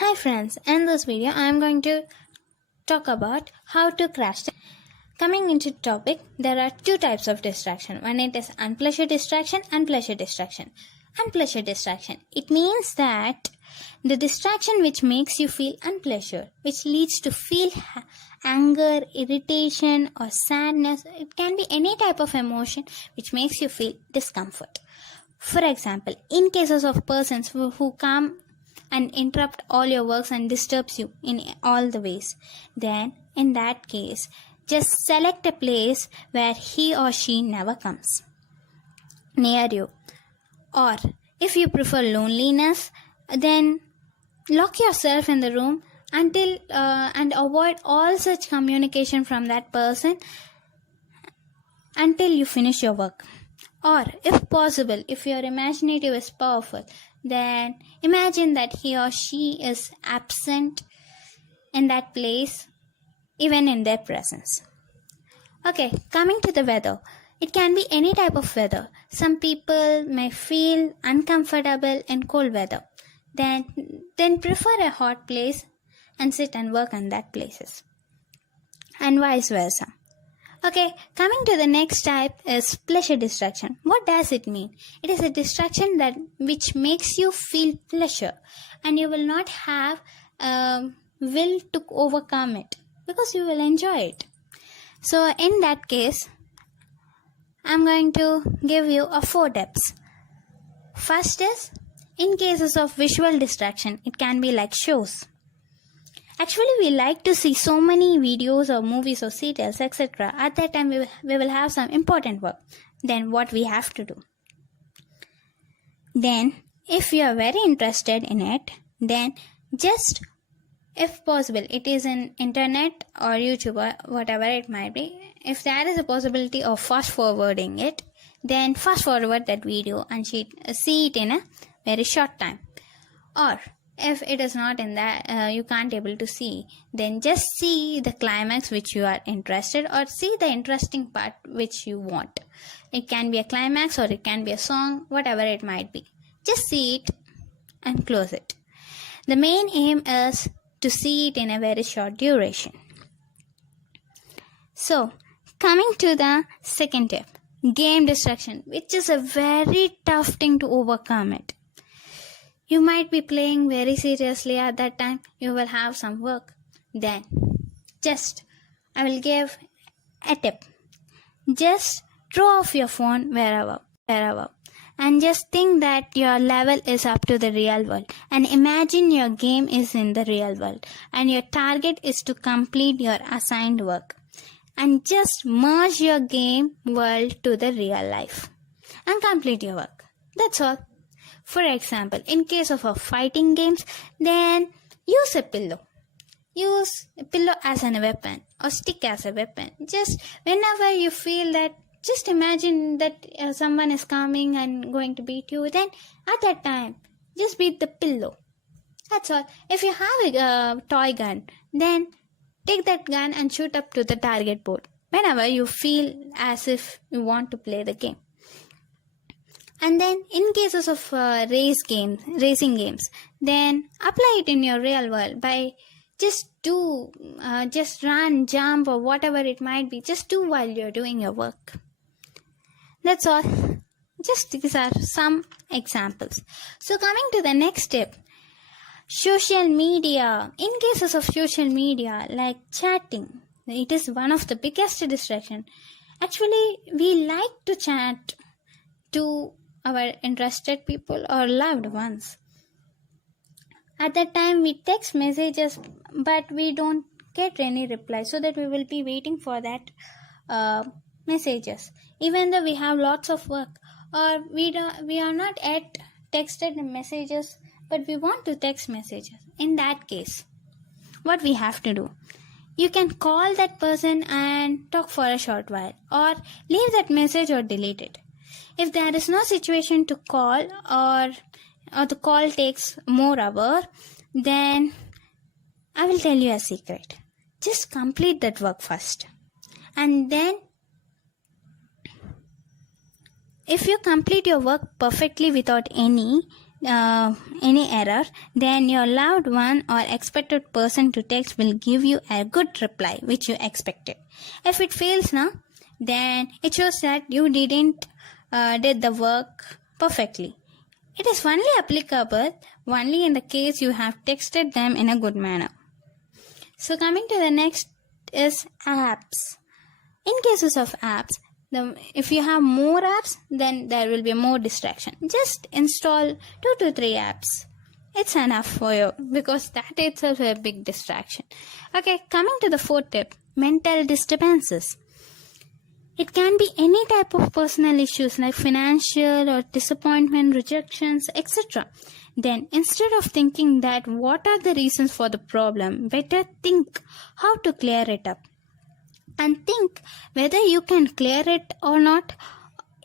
Hi friends, in this video I am going to talk about how to crash. Coming into topic, there are two types of distraction. One it is unpleasure distraction and pleasure distraction. Unpleasure distraction, it means that the distraction which makes you feel unpleasure, which leads to feel anger, irritation or sadness. It can be any type of emotion which makes you feel discomfort. For example, in cases of persons who come and interrupt all your works and disturbs you in all the ways, then in that case just select a place where he or she never comes near you. Or if you prefer loneliness, then lock yourself in the room until and avoid all such communication from that person until you finish your work. Or if possible, if your imaginative is powerful, then imagine that he or she is absent in that place, even in their presence. Okay, coming to the weather. It can be any type of weather. Some people may feel uncomfortable in cold weather. Then prefer a hot place and sit and work on that places. And vice versa. Okay, coming to the next type is pleasure distraction. What does it mean? It is a distraction that which makes you feel pleasure, and you will not have will to overcome it because you will enjoy it. So in that case, I'm going to give you 4 tips. First is, in cases of visual distraction, it can be like shows. Actually, we like to see so many videos or movies or serials, etc. At that time, we will have some important work. Then what we have to do? Then, if you are very interested in it, then just, if possible, it is in internet or YouTube or whatever it might be. If there is a possibility of fast forwarding it, then fast forward that video and see it in a very short time. Or if it is not in that, you can't able to see, then just see the climax which you are interested, or see the interesting part which you want. It can be a climax or it can be a song, whatever it might be. Just see it and close it. The main aim is to see it in a very short duration. So, coming to the second tip, game distraction, which is a very tough thing to overcome it. You might be playing very seriously at that time. You will have some work. Then, I will give a tip. Just throw off your phone wherever. And just think that your level is up to the real world. And imagine your game is in the real world. And your target is to complete your assigned work. And just merge your game world to the real life. And complete your work. That's all. For example, in case of fighting games, then use a pillow. Use a pillow as a weapon or stick as a weapon. Just whenever you feel that, just imagine that someone is coming and going to beat you. Then at that time, just beat the pillow. That's all. If you have a toy gun, then take that gun and shoot up to the target board whenever you feel as if you want to play the game. And then in cases of racing games, then apply it in your real world by just run, jump or whatever it might be. Just do while you're doing your work. That's all. Just these are some examples. So coming to the next tip, social media. In cases of social media like chatting, it is one of the biggest distraction. Actually, we like to chat to our interested people or loved ones. At that time we text messages, but we don't get any reply, so that we will be waiting for that messages, even though we have lots of work, or we are not yet texted messages, but we want to text messages. In that case, what we have to do, you can call that person and talk for a short while, or leave that message or delete it. If there is no situation to call, or the call takes more hour, then I will tell you a secret. Just complete that work first. And then, if you complete your work perfectly without any any error, then your loved one or expected person to text will give you a good reply which you expected. If it fails now, then it shows that you didn't did the work perfectly. It is only applicable only in the case you have texted them in a good manner. So coming to the next is apps. In cases of apps, if you have more apps, then there will be more distraction. Just install 2 to 3 apps. It's enough for you because that itself is a big distraction. Okay, coming to the fourth tip, mental disturbances. It can be any type of personal issues like financial or disappointment, rejections, etc. Then instead of thinking that what are the reasons for the problem, better think how to clear it up. And think whether you can clear it or not.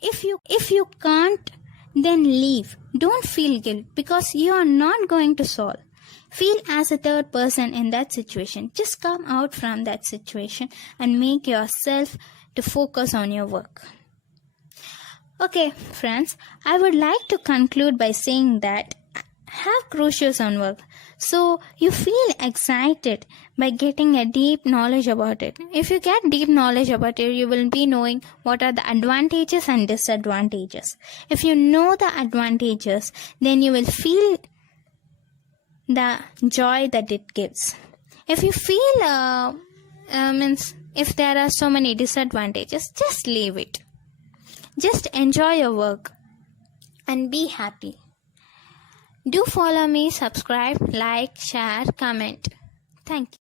If you can't, then leave. Don't feel guilt because you are not going to solve. Feel as a third person in that situation. Just come out from that situation and make yourself to focus on your work. Okay, friends, I would like to conclude by saying that have crucials on work so you feel excited by getting a deep knowledge about it. If you get deep knowledge about it, you will be knowing what are the advantages and disadvantages. If you know the advantages, then you will feel the joy that it gives. If you feel if there are so many disadvantages, just leave it. Just enjoy your work and be happy. Do follow me, subscribe, like, share, comment. Thank you.